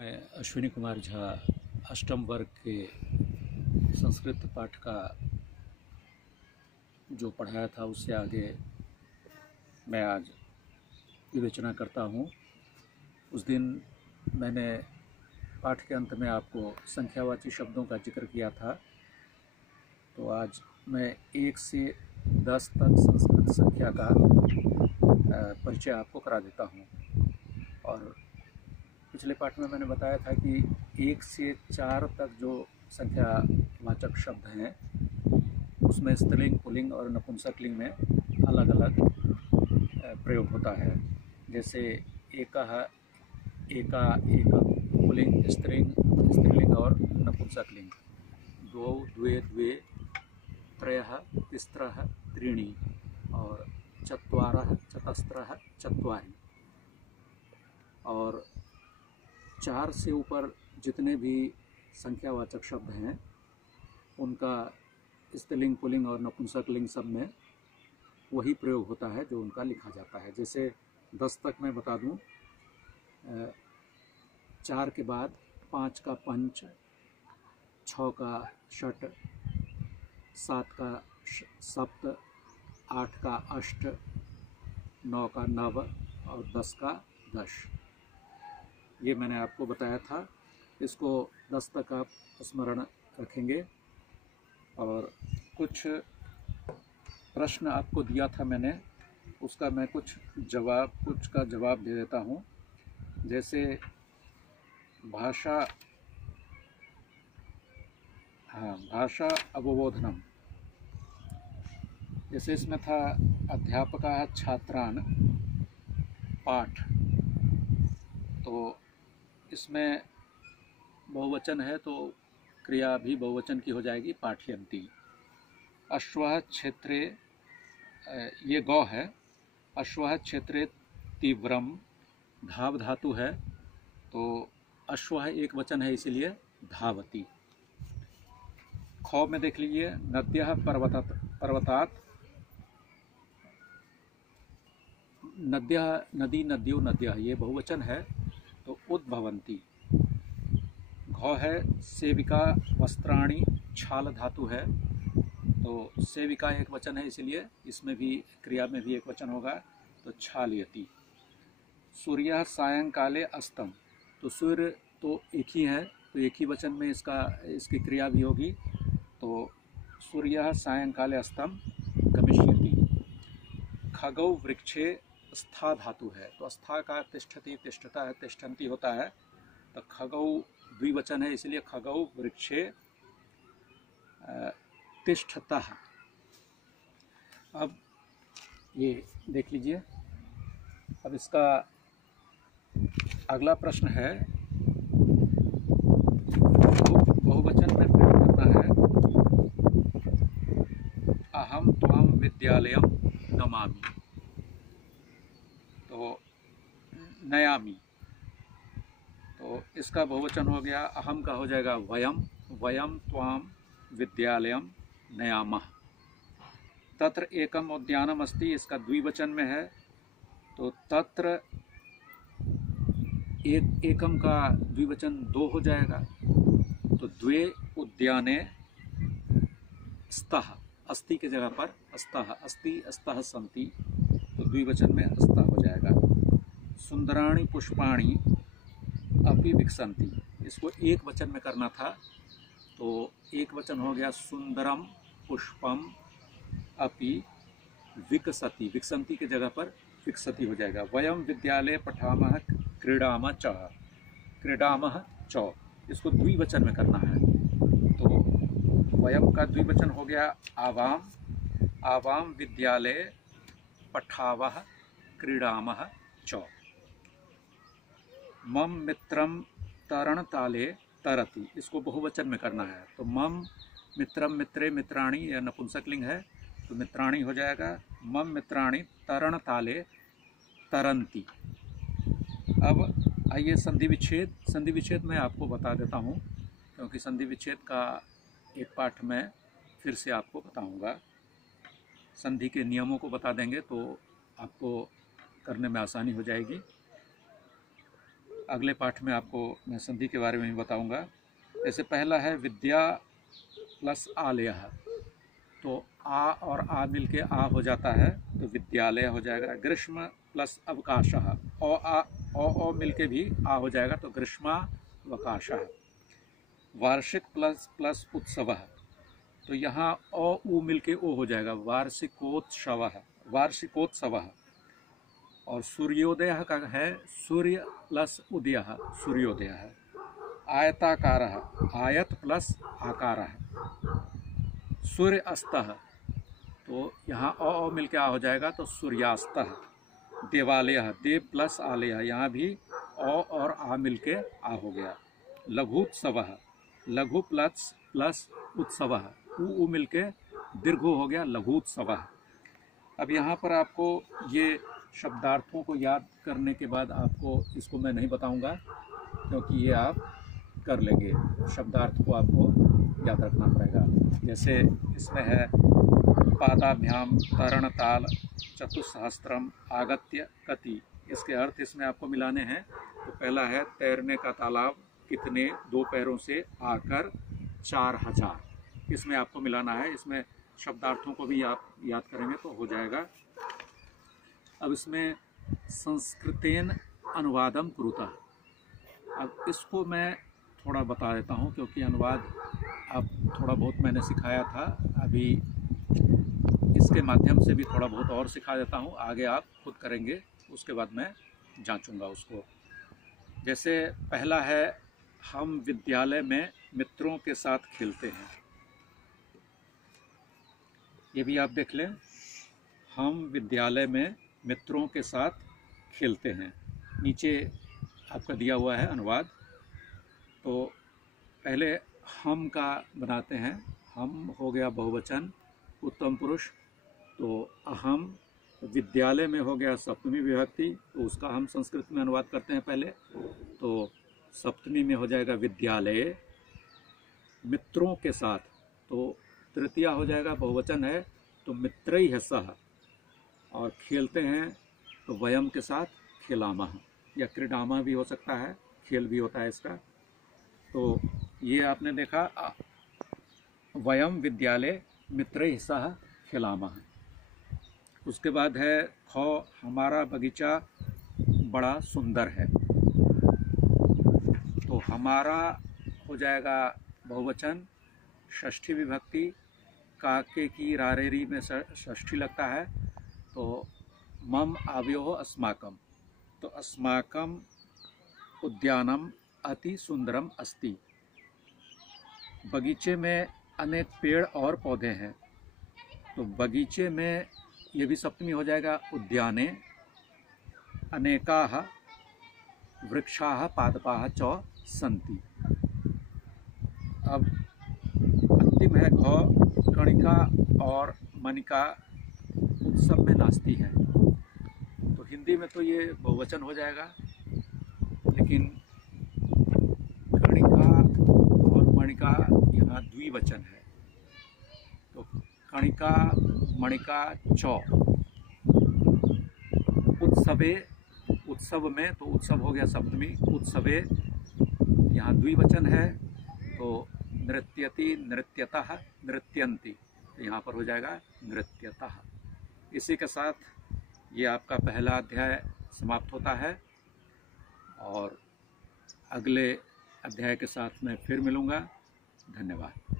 मैं अश्विनी कुमार झा अष्टम वर्ग के संस्कृत पाठ का जो पढ़ाया था उससे आगे मैं आज विवेचना करता हूँ। उस दिन मैंने पाठ के अंत में आपको संख्यावाची शब्दों का जिक्र किया था, तो आज मैं 1 से 10 तक संस्कृत संख्या का परिचय आपको करा देता हूँ। और पिछले पाठ में मैंने बताया था कि 1 से 4 तक जो संख्यावाचक शब्द हैं उसमें स्त्रीलिंग, पुल्लिंग और नपुंसकलिंग में अलग अलग प्रयोग होता है। जैसे एकः, एका, एकम पुल्लिंग, स्त्रीलिंग और नपुंसकलिंग, द्वौ, द्वे, द्वे, त्रयः, तिस्रः, त्रीणि और चत्वारः, चतस्रः, चत्वारि। और 4 से ऊपर जितने भी संख्यावाचक शब्द हैं उनका स्त्रीलिंग, पुल्लिंग और नपुंसकलिंग सब में वही प्रयोग होता है जो उनका लिखा जाता है। जैसे 10 तक मैं बता दूं, 4 के बाद 5 का पंच, 6 का षट, 7 का सप्त, 8 का अष्ट, 9 का नव और 10 का दश। ये मैंने आपको बताया था। इसको 10 तक आप स्मरण रखेंगे। और कुछ प्रश्न आपको दिया था मैंने, उसका मैं कुछ का जवाब दे देता हूँ। जैसे भाषा अवबोधनम, जैसे इसमें था अध्यापकाः छात्रान् पाठ, तो इसमें बहुवचन है तो क्रिया भी बहुवचन की हो जाएगी, पाठयन्ति। अश्वः क्षेत्रे, ये गौ है, अश्वः क्षेत्रे तीव्रम, धाव धातु है तो अश्वः एक वचन है इसीलिए धावति। खौ में देख लीजिए, नद्यः पर्वतात्, नद्यः, नदी, नद्यो, नद्यः, ये बहुवचन है तो उद्भवन्ति। घौ है, सेविका वस्त्राणि, छाल धातु है तो सेविका एक वचन है इसलिए इसमें भी क्रिया में भी एक वचन होगा तो छालयति। सूर्यः सायंकाले अस्तम, तो सूर्य तो एक ही है तो एक ही वचन में इसकी क्रिया भी होगी तो सूर्यः सायंकाले अस्तम गमिष्यति। खगौ वृक्षे, स्था धातु है तो स्था का तिष्ठति, तिष्ठता है, तिष्ठन्ति होता है तो खगौ द्विवचन है इसलिए खगौ वृक्षे तिष्ठतः। अब ये देख लीजिए। अब इसका अगला प्रश्न है, बहुवचन में प्रयोग करना है अहम त्वाम विद्यालयम नमामि, तो नयामि, तो इसका बहुवचन हो गया, अहम का हो जाएगा वयम, वयम त्वाम विद्यालयम नयामः। तत्र एकम उद्यानम अस्ति, इसका द्विवचन में है तो तत्र एकम का द्विवचन 2 हो जाएगा तो द्वे उद्याने स्तः, अस्ति के जगह पर स्तः, अस्ति स्तः सन्ति तो द्विवचन में स्तः हो जाएगा। सुंदराणि पुष्पाणि अपि विकसन्ति, इसको एक वचन में करना था तो एक वचन हो गया, सुंदरम पुष्पम अपि विकसति, विकसन्ति के जगह पर विकसति हो जाएगा। वयम विद्यालये पठामः क्रीडामः च, क्रीडामः च, इसको द्विवचन में करना है तो वयम का द्विवचन हो गया आवाम, आवाम विद्यालये पठावः क्रीडामः च। मम मित्रम तरणताले तरति, इसको बहुवचन में करना है तो मम मित्रम, मित्रे, मित्राणि, यह नपुंसकलिंग है तो मित्राणि हो जाएगा। मम मित्राणि तरणताले तरन्ति। अब आइए संधि विच्छेद, संधि विच्छेद मैं आपको बता देता हूँ क्योंकि संधि विच्छेद का एक पाठ में फिर से आपको बताऊँगा। संधि के नियमों को बता देंगे तो आपको करने में आसानी हो जाएगी। अगले पाठ में आपको मैं संधि के बारे में भी बताऊंगा। जैसे पहला है विद्या प्लस आलय, तो आ और आ मिलके आ हो जाता है तो विद्यालय हो जाएगा। ग्रीष्म प्लस अवकाशः, ओ मिलके भी आ हो जाएगा तो ग्रीष्मावकाशः। वार्षिक प्लस प्लस उत्सवः, तो यहाँ ओ ऊ मिलके ओ हो जाएगा वार्षिकोत्सवः, वार्षिकोत्सवः। और सूर्योदय का है सूर्य प्लस उदयः, सूर्योदयः। आयताकारः, आयत प्लस आकारः। सूर्य अस्तः, तो यहाँ ओ मिलके आ हो जाएगा तो सूर्यास्तः। देवालयः, देव प्लस आलयः, यहाँ भी ओ और आ मिलके आ हो गया। लघुत्सवः, लघु प्लस उत्सवः, ऊ मिलके दीर्घो हो गया लघुत्सवः। अब यहाँ पर आपको ये शब्दार्थों को याद करने के बाद आपको इसको मैं नहीं बताऊंगा, क्योंकि ये आप कर लेंगे। शब्दार्थ को आपको याद रखना पड़ेगा। जैसे इसमें है पादाभ्याम तरणताल चतुस्सहस्त्रम आगत्य कति, इसके अर्थ इसमें आपको मिलाने हैं। तो पहला है तैरने का तालाब कितने दो पैरों से आकर 4000, इसमें आपको मिलाना है। इसमें शब्दार्थों को भी आप याद करेंगे तो हो जाएगा। अब इसमें संस्कृतेन अनुवादम कुरुतः, अब इसको मैं थोड़ा बता देता हूँ, क्योंकि अनुवाद अब थोड़ा बहुत मैंने सिखाया था, अभी इसके माध्यम से भी थोड़ा बहुत और सिखा देता हूँ। आगे आप खुद करेंगे, उसके बाद मैं जांचूंगा उसको। जैसे पहला है हम विद्यालय में मित्रों के साथ खेलते हैं, ये भी आप देख लें। हम विद्यालय में मित्रों के साथ खेलते हैं, नीचे आपका दिया हुआ है अनुवाद। तो पहले हम का बनाते हैं, हम हो गया बहुवचन उत्तम पुरुष, तो अहम। विद्यालय में हो गया सप्तमी विभक्ति, तो उसका हम संस्कृत में अनुवाद करते हैं पहले, तो सप्तमी में हो जाएगा विद्यालय। मित्रों के साथ, तो तृतीया हो जाएगा बहुवचन है तो मित्रैः सह। और खेलते हैं तो वयम के साथ खेलामः, या क्रीडामः भी हो सकता है, खेल भी होता है इसका। तो ये आपने देखा, वयम विद्यालय मित्रैः सह खेलामः। उसके बाद है ख, हमारा बगीचा बड़ा सुंदर है, तो हमारा हो जाएगा बहुवचन षष्ठी विभक्ति, काके की रारेरी में षष्ठी लगता है, तो मम आवयोः अस्माकं, तो अस्माकं उद्यानम अति सुंदरम अस्ति। बगीचे में अनेक पेड़ और पौधे हैं, तो बगीचे में ये भी सप्तमी हो जाएगा उद्याने। अनेकाः वृक्षाः पादपाः च सन्ति। अब अंतिम है घ, कणिका और मणिका उत्सव में नाचती है, तो हिंदी में तो ये बहुवचन हो जाएगा, लेकिन कणिका और मणिका यहाँ द्विवचन है, तो कणिका मणिका च। उत्सवे, उत्सव में, तो उत्सव हो गया सप्तमी, उत्सवे यहाँ द्विवचन है, तो नृत्यति नृत्यतः नृत्यन्ति, तो यहाँ पर हो जाएगा नृत्यतः। इसी के साथ ये आपका पहला अध्याय समाप्त होता है, और अगले अध्याय के साथ मैं फिर मिलूँगा। धन्यवाद।